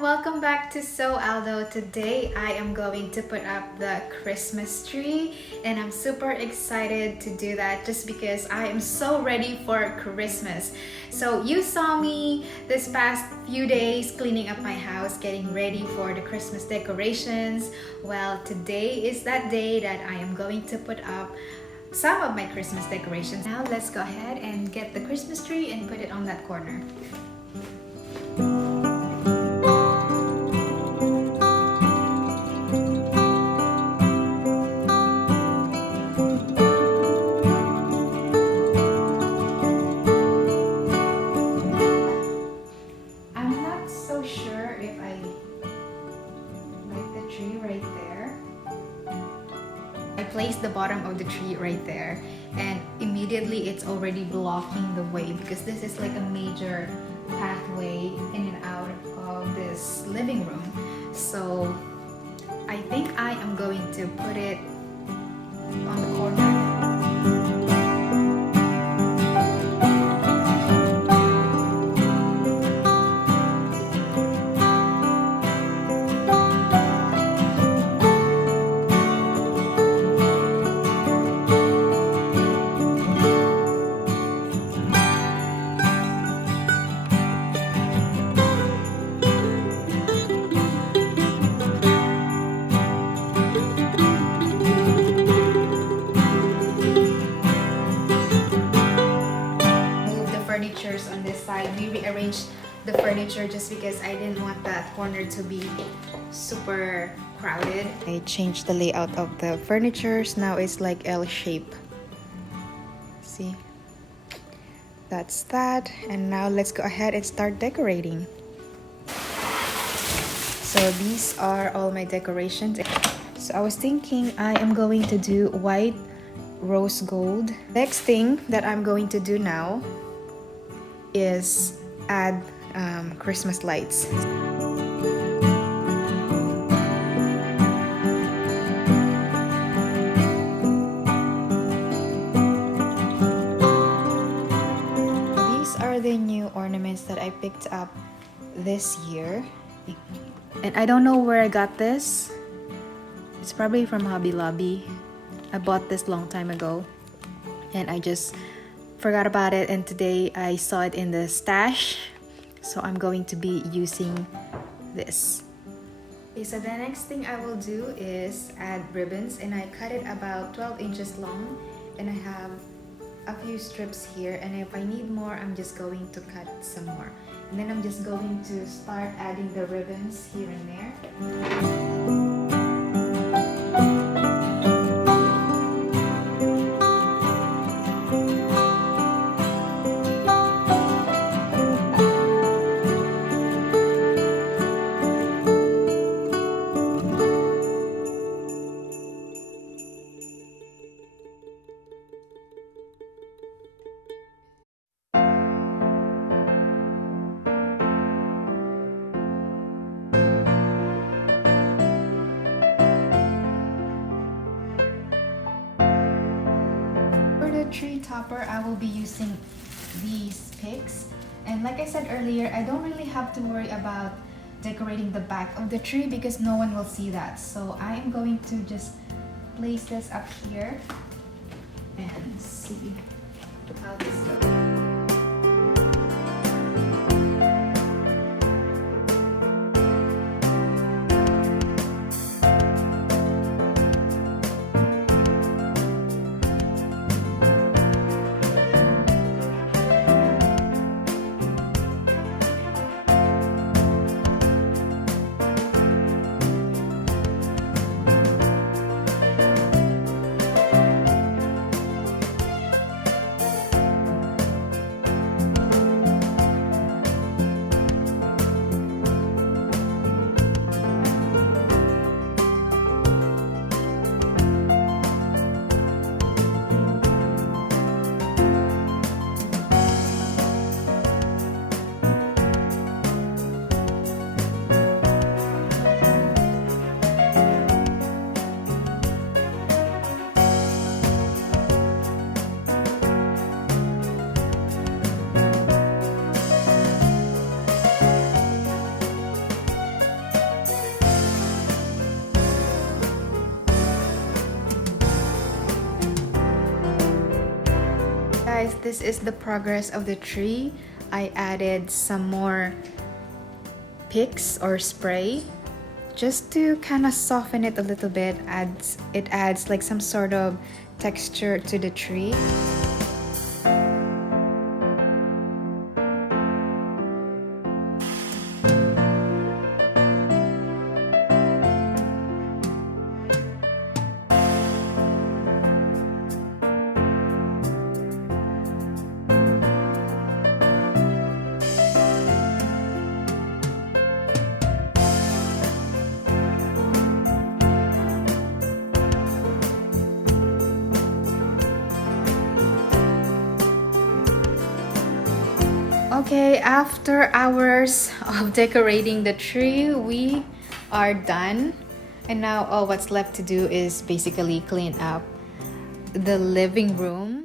welcome back to Sew Aldo. Today I am going to put up the Christmas tree and I'm super excited to do that just because I am so ready for Christmas. So you saw me this past few days cleaning up my house, getting ready for the Christmas decorations. Well, today is that day that I am going to put up some of my Christmas decorations. Now let's go ahead and get the Christmas tree and put it on that corner. I'm not so sure if I like the tree right there. I placed the bottom of the tree right there and immediately it's already blocking the way because this is like a major pathway in and out of this living room. So I think I am going to put it on the corner. Furnitures on this side. We rearranged the furniture just because I didn't want that corner to be super crowded. I changed the layout of the furnitures. Now it's like L shape. See? That's that. And now let's go ahead and start decorating. So these are all my decorations. So I was thinking I am going to do white rose gold. Next thing that I'm going to do now is add Christmas lights. These are the new ornaments that I picked up this year. And I don't know where I got this. It's probably from Hobby Lobby. I bought this long time ago and I just forgot about it, and today I saw it in the stash, so I'm going to be using this. Okay, so the next thing I will do is add ribbons, and I cut it about 12 inches long, and I have a few strips here, and if I need more I'm just going to cut some more, and then I'm just going to start adding the ribbons here and there. Tree topper, I will be using these picks, and like I said earlier, I don't really have to worry about decorating the back of the tree because no one will see that, so I am going to just place this up here and see how this goes. this is the progress of the tree. I added some more picks or spray just to kind of soften it a little bit. It adds like some sort of texture to the tree. Okay, after hours of decorating the tree, we are done. And now all what's left to do is basically clean up the living room.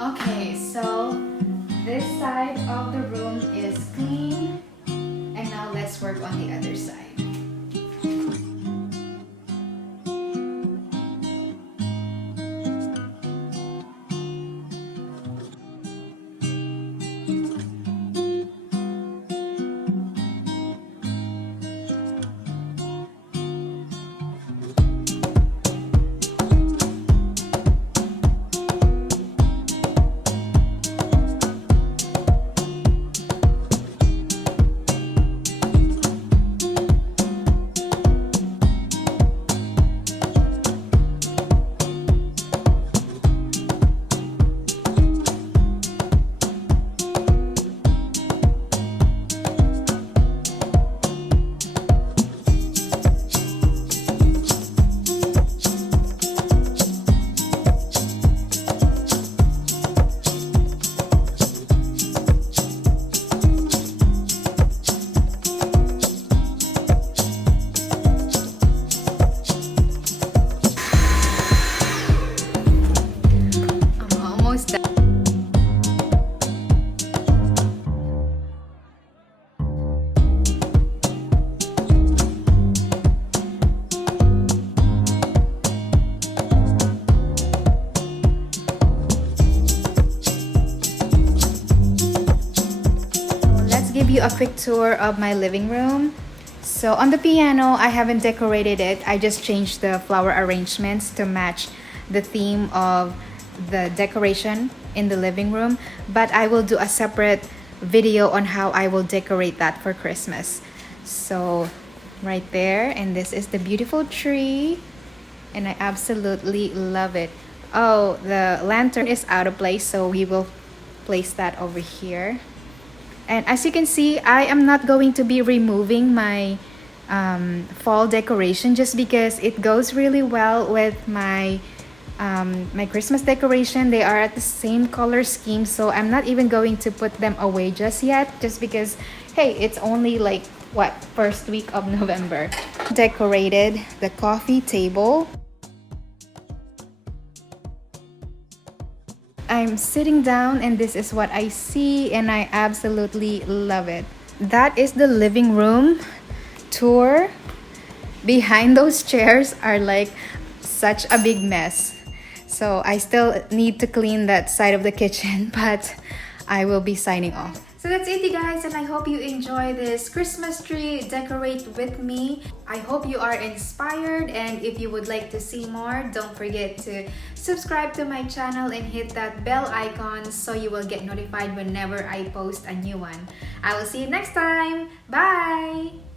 Okay, so this side of the room is clean, and now let's work on the other side. Give you a quick tour of my living room. So on the piano, I haven't decorated it. I just changed the flower arrangements to match the theme of the decoration in the living room, but I will do a separate video on how I will decorate that for Christmas. So right there, and this is the beautiful tree, and I absolutely love it. Oh, the lantern is out of place, so we will place that over here. And as you can see, I am not going to be removing my fall decoration just because it goes really well with my my Christmas decoration. They are at the same color scheme, so I'm not even going to put them away just yet, just because, hey, it's only like what, first week of November. Decorated the coffee table. I'm sitting down and this is what I see, and I absolutely love it. That is the living room tour. Behind those chairs are like such a big mess. So I still need to clean that side of the kitchen, but I will be signing off. So that's it, you guys, and I hope you enjoy this Christmas tree decorate with me. I hope you are inspired, and if you would like to see more, don't forget to subscribe to my channel and hit that bell icon so you will get notified whenever I post a new one. I will see you next time. Bye!